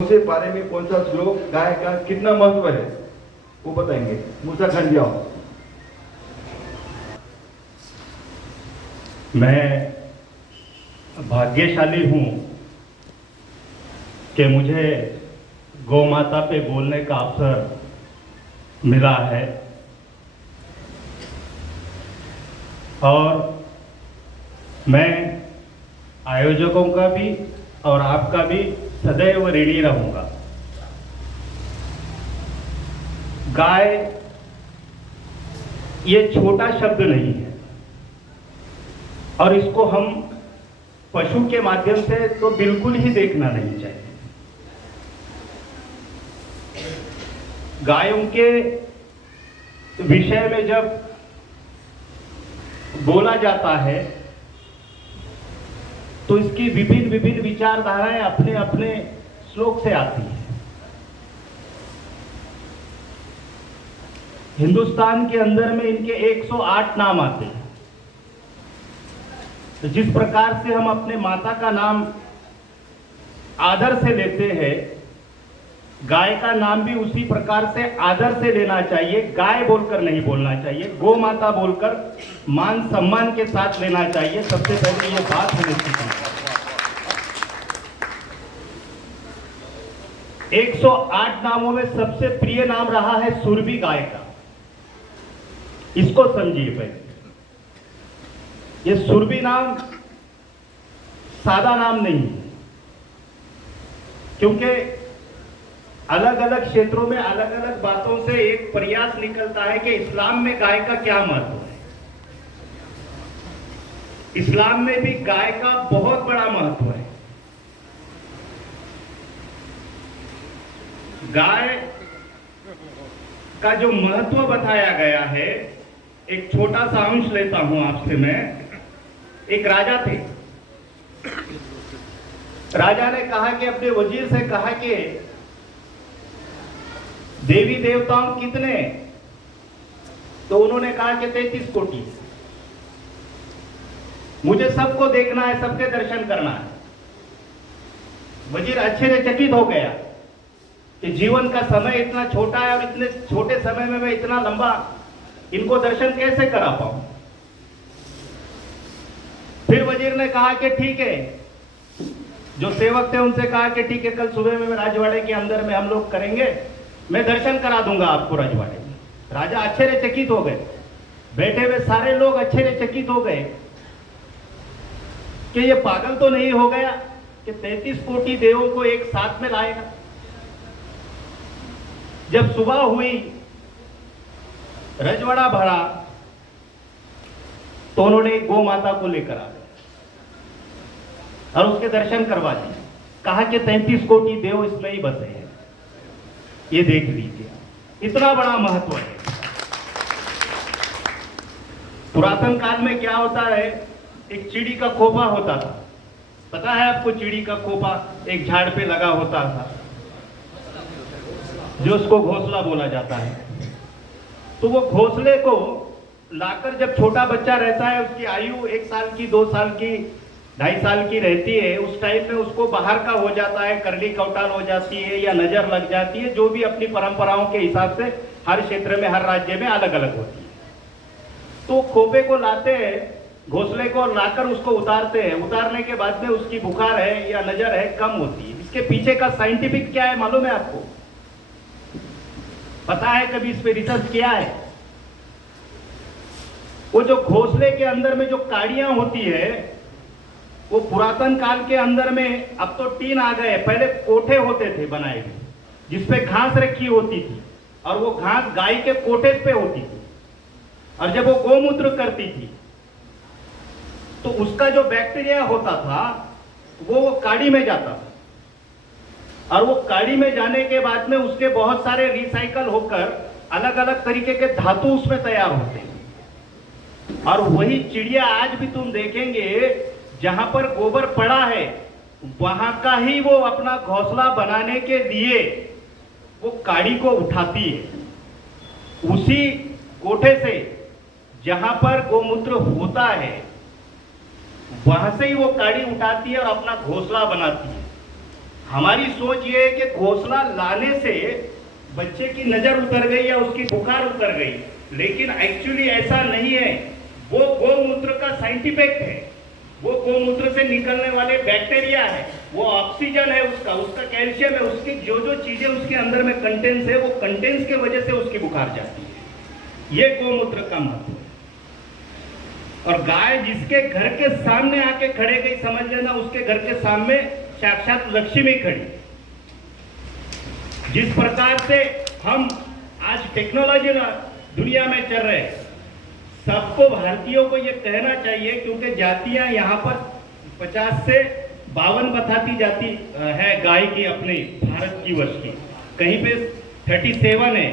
से बारे में कौन सा श्लोक गाय का कितना महत्व है वो बताएंगे। मूसा खान जी आओ। मैं भाग्यशाली हूँ कि मुझे गौ माता पे बोलने का अवसर मिला है और मैं आयोजकों का भी और आपका भी सदैव ऋणी रहूंगा। गाय ये छोटा शब्द नहीं है और इसको हम पशु के माध्यम से तो बिल्कुल ही देखना नहीं चाहिए। गायों के विषय में जब बोला जाता है तो इसकी विभिन्न विभिन्न विचारधाराएं अपने अपने श्लोक से आती हैं। हिंदुस्तान के अंदर में इनके 108 नाम आते हैं। तो जिस प्रकार से हम अपने माता का नाम आदर से लेते हैं, गाय का नाम भी उसी प्रकार से आदर से लेना चाहिए। गाय बोलकर नहीं बोलना चाहिए, गौ माता बोलकर मान सम्मान के साथ लेना चाहिए। सबसे पहले ये बात होनी चाहिए। 108 नामों में सबसे प्रिय नाम रहा है सुरभि गाय का। इसको समझिए पहले। ये सुरभि नाम सादा नाम नहीं है, क्योंकि अलग अलग क्षेत्रों में अलग अलग बातों से एक प्रयास निकलता है कि इस्लाम में गाय का क्या महत्व है। इस्लाम में भी गाय का बहुत बड़ा महत्व है। गाय का जो महत्व बताया गया है, एक छोटा सा अंश लेता हूं आपसे मैं। एक राजा थे। राजा ने कहा कि अपने वजीर से कहा कि देवी देवताओं कितने? तो उन्होंने कहा कि 33 कोटि। मुझे सबको देखना है, सबके दर्शन करना है। वजीर आश्चर्यचकित हो गया कि जीवन का समय इतना छोटा है और इतने छोटे समय में मैं इतना लंबा इनको दर्शन कैसे करा पाऊं। फिर वजीर ने कहा कि ठीक है, जो सेवक थे उनसे कहा कि ठीक है, कल सुबह में राजवाड़े के अंदर में हम लोग करेंगे, मैं दर्शन करा दूंगा आपको राजवाड़े में। राजा आश्चर्यचकित हो गए, बैठे हुए सारे लोग आश्चर्यचकित हो गए कि ये पागल तो नहीं हो गया कि 33 कोटि देवों को एक साथ में लाएगा। जब सुबह हुई, रजवाड़ा भरा, तो उन्होंने गौ माता को लेकर आ गए और उसके दर्शन करवा दिए। कहा कि 33 कोटि देव इसमें ही बसे हैं, ये देख लीजिए। इतना बड़ा महत्व है। पुरातन काल में क्या होता है, एक चिड़ी का खोपा होता था। पता है आपको? चिड़ी का खोपा एक झाड़ पे लगा होता था, जो उसको घोंसला बोला जाता है। तो वो घोंसले को लाकर जब छोटा बच्चा रहता है, उसकी आयु 1 साल की, 2 साल की, 2.5 साल की रहती है, उस टाइम में उसको बाहर का हो जाता है, करली कौटाल हो जाती है या नजर लग जाती है, जो भी अपनी परंपराओं के हिसाब से हर क्षेत्र में, हर राज्य में अलग अलग होती है। तो खोपे को लाते हैं, घोंसले को लाकर उसको उतारते हैं। उतारने के बाद में उसकी बुखार है या नजर है कम होती है। इसके पीछे का साइंटिफिक क्या है मालूम है आपको? पता है? कभी इस पे रिसर्च किया है? वो जो घोंसले के अंदर में जो काड़ियां होती है, वो पुरातन काल के अंदर में, अब तो टीन आ गए, पहले कोठे होते थे बनाए हुए, जिसपे घास रखी होती थी और वो घास गाय के कोठे पे होती थी। और जब वो गोमूत्र करती थी तो उसका जो बैक्टीरिया होता था वो काड़ी में जाता था और वो काड़ी में जाने के बाद में उसके बहुत सारे रिसाइकल होकर अलग अलग तरीके के धातु उसमें तैयार होते हैं। और वही चिड़िया आज भी तुम देखेंगे, जहां पर गोबर पड़ा है वहां का ही वो अपना घोंसला बनाने के लिए वो काड़ी को उठाती है। उसी कोठे से जहां पर गोमूत्र होता है वहां से ही वो काड़ी उठाती है और अपना घोंसला बनाती है। हमारी सोच ये है कि घोंसला लाने से बच्चे की नजर उतर गई या उसकी बुखार उतर गई, लेकिन एक्चुअली ऐसा नहीं है। वो गौमूत्र का साइड इफेक्ट है, वो गौमूत्र से निकलने वाले बैक्टीरिया है, वो ऑक्सीजन है, उसका कैल्शियम है, उसकी जो जो चीजें उसके अंदर में कंटेंट्स है, वो कंटेंट्स के वजह से उसकी बुखार जाती है। ये गौमूत्र का महत्व है। और गाय जिसके घर के सामने आके खड़े गई, समझ लेना उसके घर के सामने साक्षात लक्ष्मी खड़ी। जिस प्रकार से हम आज टेक्नोलॉजी दुनिया में चल रहे हैं, सबको भारतीयों को ये कहना चाहिए, क्योंकि जातियां यहाँ पर 50 से 52 बताती जाती है गाय की अपने भारत की वर्ष की, कहीं पे 37 है,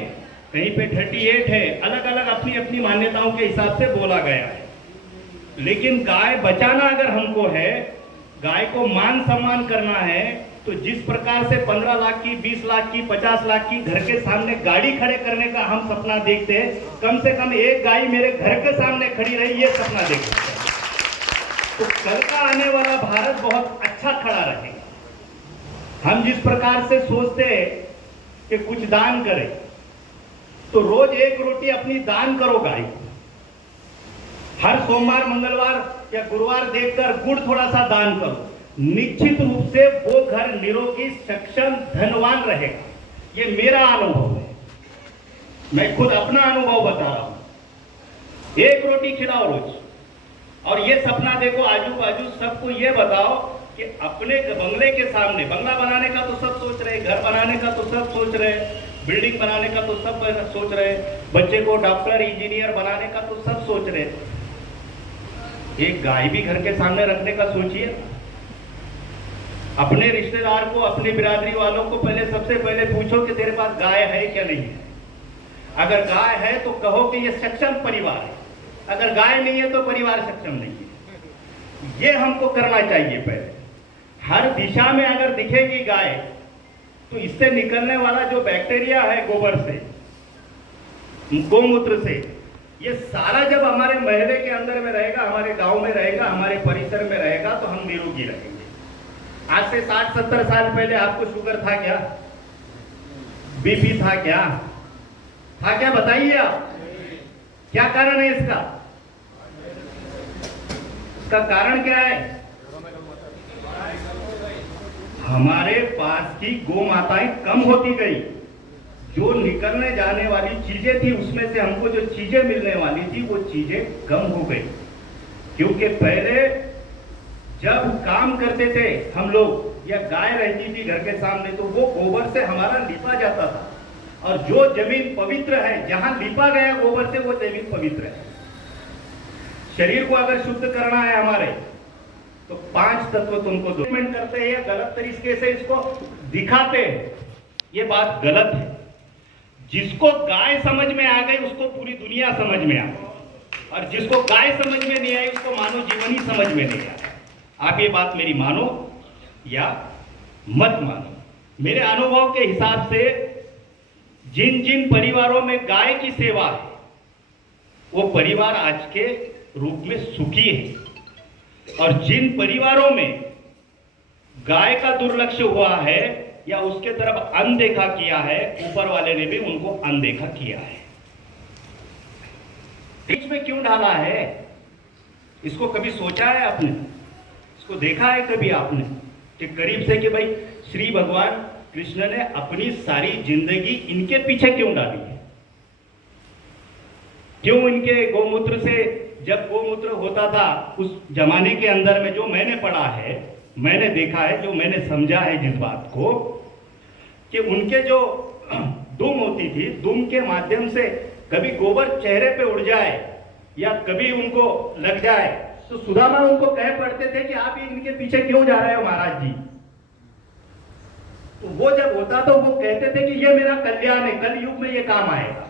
कहीं पे 38 है, अलग अलग अपनी अपनी मान्यताओं के हिसाब से बोला गया है। लेकिन गाय बचाना अगर हमको है, गाय को मान सम्मान करना है, तो जिस प्रकार से 15 लाख की, 20 लाख की, 50 लाख की घर के सामने गाड़ी खड़े करने का हम सपना देखते हैं, कम से कम एक गाय मेरे घर के सामने खड़ी रही, ये सपना देखते हैं। तो कल का आने वाला भारत बहुत अच्छा खड़ा रहेगा। हम जिस प्रकार से सोचते हैं कि कुछ दान करें, तो रोज एक रोटी अपनी दान करो गाय को। हर सोमवार, मंगलवार या गुरुवार देखकर गुड़ थोड़ा सा दान करो। निश्चित रूप से वो घर निरोगी, सक्षम, धनवान रहेगा। ये मेरा अनुभव है, मैं खुद अपना अनुभव बता रहा हूं। एक रोटी खिलाओ रोज, और ये सपना देखो आजू बाजू सबको ये बताओ कि अपने बंगले के सामने, बंगला बनाने का तो सब सोच रहे, घर बनाने का तो सब सोच रहे, बिल्डिंग बनाने का तो सब सोच रहे, बच्चे को डॉक्टर, इंजीनियर बनाने का तो सब सोच रहे, एक गाय भी घर के सामने रखने का सोचिए। अपने रिश्तेदार को, अपने बिरादरी वालों को सबसे पहले पूछो कि तेरे पास गाय है क्या नहीं है। अगर गाय है तो कहो कि ये सक्षम परिवार है, अगर गाय नहीं है तो परिवार सक्षम नहीं है। ये हमको करना चाहिए। पहले हर दिशा में अगर दिखेगी गाय, तो इससे निकलने वाला जो बैक्टीरिया है गोबर से, गौमूत्र से, ये सारा जब हमारे महल्ले के अंदर में रहेगा, हमारे गांव में रहेगा, हमारे परिसर में रहेगा, तो हम निरोगी रहेंगे। आज से 60-70 साल पहले आपको शुगर था क्या, बीपी था क्या, बताइए आप। क्या कारण है इसका? इसका कारण क्या है? हमारे पास की गौ माताएं कम होती गई। जो निकलने जाने वाली चीजें थी, उसमें से हमको जो चीजें मिलने वाली थी, वो चीजें कम हो गई। क्योंकि पहले जब काम करते थे हम लोग, या गाय रहती थी घर के सामने, तो वो गोबर से हमारा लिपा जाता था। और जो जमीन पवित्र है, जहां लिपा गया गोबर से, वो जमीन पवित्र है। शरीर को अगर शुद्ध करना है हमारे, तो 5 तत्व तुमको दो। करते हैं या गलत तरीके से इसको दिखाते हैं, ये बात गलत है। जिसको गाय समझ में आ गई, उसको पूरी दुनिया समझ में आ गई, और जिसको गाय समझ में नहीं आई, उसको मानव जीवन ही समझ में नहीं आया। आप ये बात मेरी मानो या मत मानो। मेरे अनुभव के हिसाब से जिन जिन परिवारों में गाय की सेवा है, वो परिवार आज के रूप में सुखी है। और जिन परिवारों में गाय का दुर्लक्ष्य हुआ है या उसके तरफ अनदेखा किया है, ऊपर वाले ने भी उनको अनदेखा किया है। बीच में क्यों डाला है? इसको कभी सोचा है आपने? इसको देखा है कभी आपने कि करीब से कि भाई श्री भगवान कृष्ण ने अपनी सारी जिंदगी इनके पीछे क्यों डाली है? क्यों इनके गौमूत्र से, जब गौमूत्र होता था उस जमाने के अंदर में, जो मैंने पढ़ा है, मैंने देखा है, जो मैंने समझा है जिस बात को, कि उनके जो दुम होती थी, दुम के माध्यम से कभी गोबर चेहरे पे उड़ जाए या कभी उनको लग जाए, तो सुदामा उनको कह पड़ते थे कि आप इनके पीछे क्यों जा रहे हो महाराज जी। तो वो जब होता तो वो कहते थे कि ये मेरा कल्याण है, कल युग में ये काम आएगा।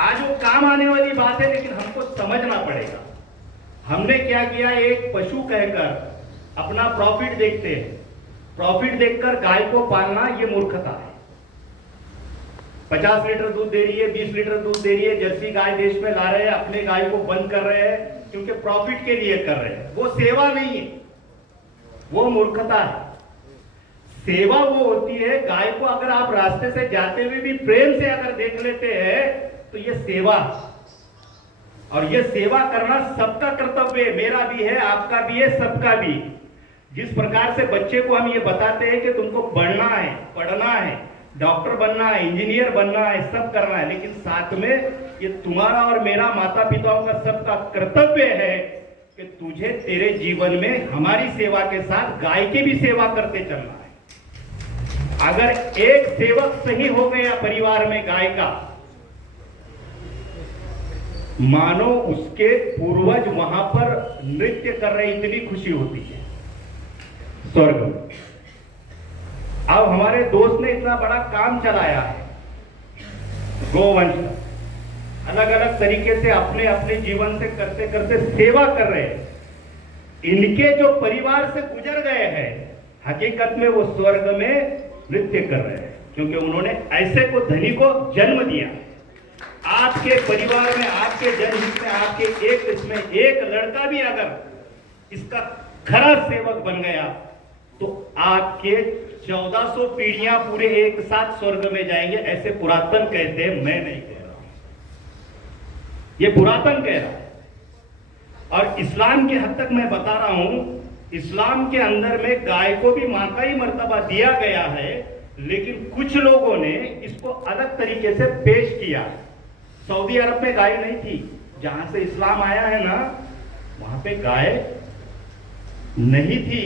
आज वो काम आने वाली बात है, लेकिन हमको समझना पड़ेगा। हमने क्या किया, एक पशु कहकर अपना प्रॉफिट देखते हैं। प्रॉफिट देखकर गाय को पालना ये मूर्खता है। 50 लीटर दूध दे रही है, 20 लीटर दूध दे रही है, जर्सी गाय देश में ला रहे हैं, अपने गाय को बंद कर रहे हैं, क्योंकि प्रॉफिट के लिए कर रहे हैं। वो सेवा नहीं है, वो मूर्खता है। सेवा वो होती है, गाय को अगर आप रास्ते से जाते हुए भी प्रेम से अगर देख लेते हैं तो ये सेवा, और ये सेवा करना सबका कर्तव्य है, मेरा भी है, आपका भी है, सबका भी। जिस प्रकार से बच्चे को हम ये बताते हैं कि तुमको बढ़ना है, पढ़ना है, डॉक्टर बनना है, इंजीनियर बनना है, सब करना है, लेकिन साथ में ये तुम्हारा और मेरा, माता पिताओं का सबका कर्तव्य है कि तुझे तेरे जीवन में हमारी सेवा के साथ गाय की भी सेवा करते चलना है। अगर एक सेवक सही हो गया परिवार में गाय का, मानो उसके पूर्वज वहां पर नृत्य कर रहे, इतनी खुशी होती है स्वर्ग में। अब हमारे दोस्त ने इतना बड़ा काम चलाया है, गोवंश, अलग अलग तरीके से अपने अपने जीवन से करते करते सेवा कर रहे हैं। इनके जो परिवार से गुजर गए हैं, हकीकत में वो स्वर्ग में नृत्य कर रहे हैं, क्योंकि उन्होंने ऐसे को धनी को जन्म दिया। आपके परिवार में, आपके जनहित में, आपके एक इसमें एक लड़का भी अगर इसका खरा सेवक बन गया तो आपके 1400 पीढ़ियां पूरे एक साथ स्वर्ग में जाएंगे, ऐसे पुरातन कहते हैं, मैं नहीं कह रहा हूं, ये पुरातन कह रहा है। और इस्लाम के हद तक मैं बता रहा हूं, इस्लाम के अंदर में गाय को भी मां का ही मर्तबा दिया गया है, लेकिन कुछ लोगों ने इसको अलग तरीके से पेश किया। सऊदी अरब में गाय नहीं थी, जहां से इस्लाम आया है ना, वहां पे गाय नहीं थी,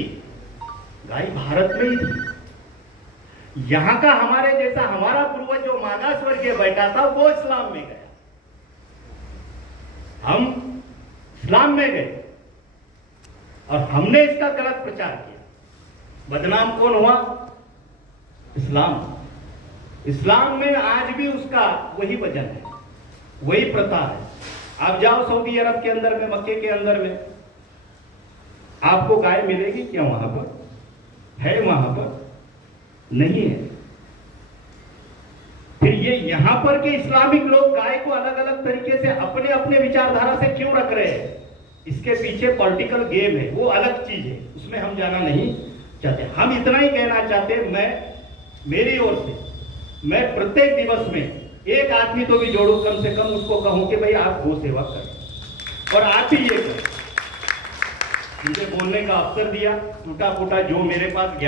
गाय भारत में ही थी। यहां का हमारे जैसा हमारा पूर्वज जो मागास वर्गीय बैठा था वो इस्लाम में गया, हम इस्लाम में गए और हमने इसका गलत प्रचार किया। बदनाम कौन हुआ? इस्लाम। इस्लाम में आज भी उसका वही वजन है, वही प्रथा है। आप जाओ सऊदी अरब के अंदर में, मक्के के अंदर में, आपको गाय मिलेगी क्या? वहां पर है, वहां पर नहीं है। फिर ये यहां पर के इस्लामिक लोग गाय को अलग अलग तरीके से अपने अपने विचारधारा से क्यों रख रहे हैं? इसके पीछे पॉलिटिकल गेम है, वो अलग चीज है, उसमें हम जाना नहीं चाहते। हम इतना ही कहना चाहते हैं, मैं मेरी ओर से मैं प्रत्येक दिवस में एक आदमी तो भी जोड़ू, कम से कम उसको कहूं कि भाई आप गो सेवा करें, और आप ही ये करें। मुझे बोलने का अवसर दिया, टूटा फूटा जो मेरे पास ज्ञान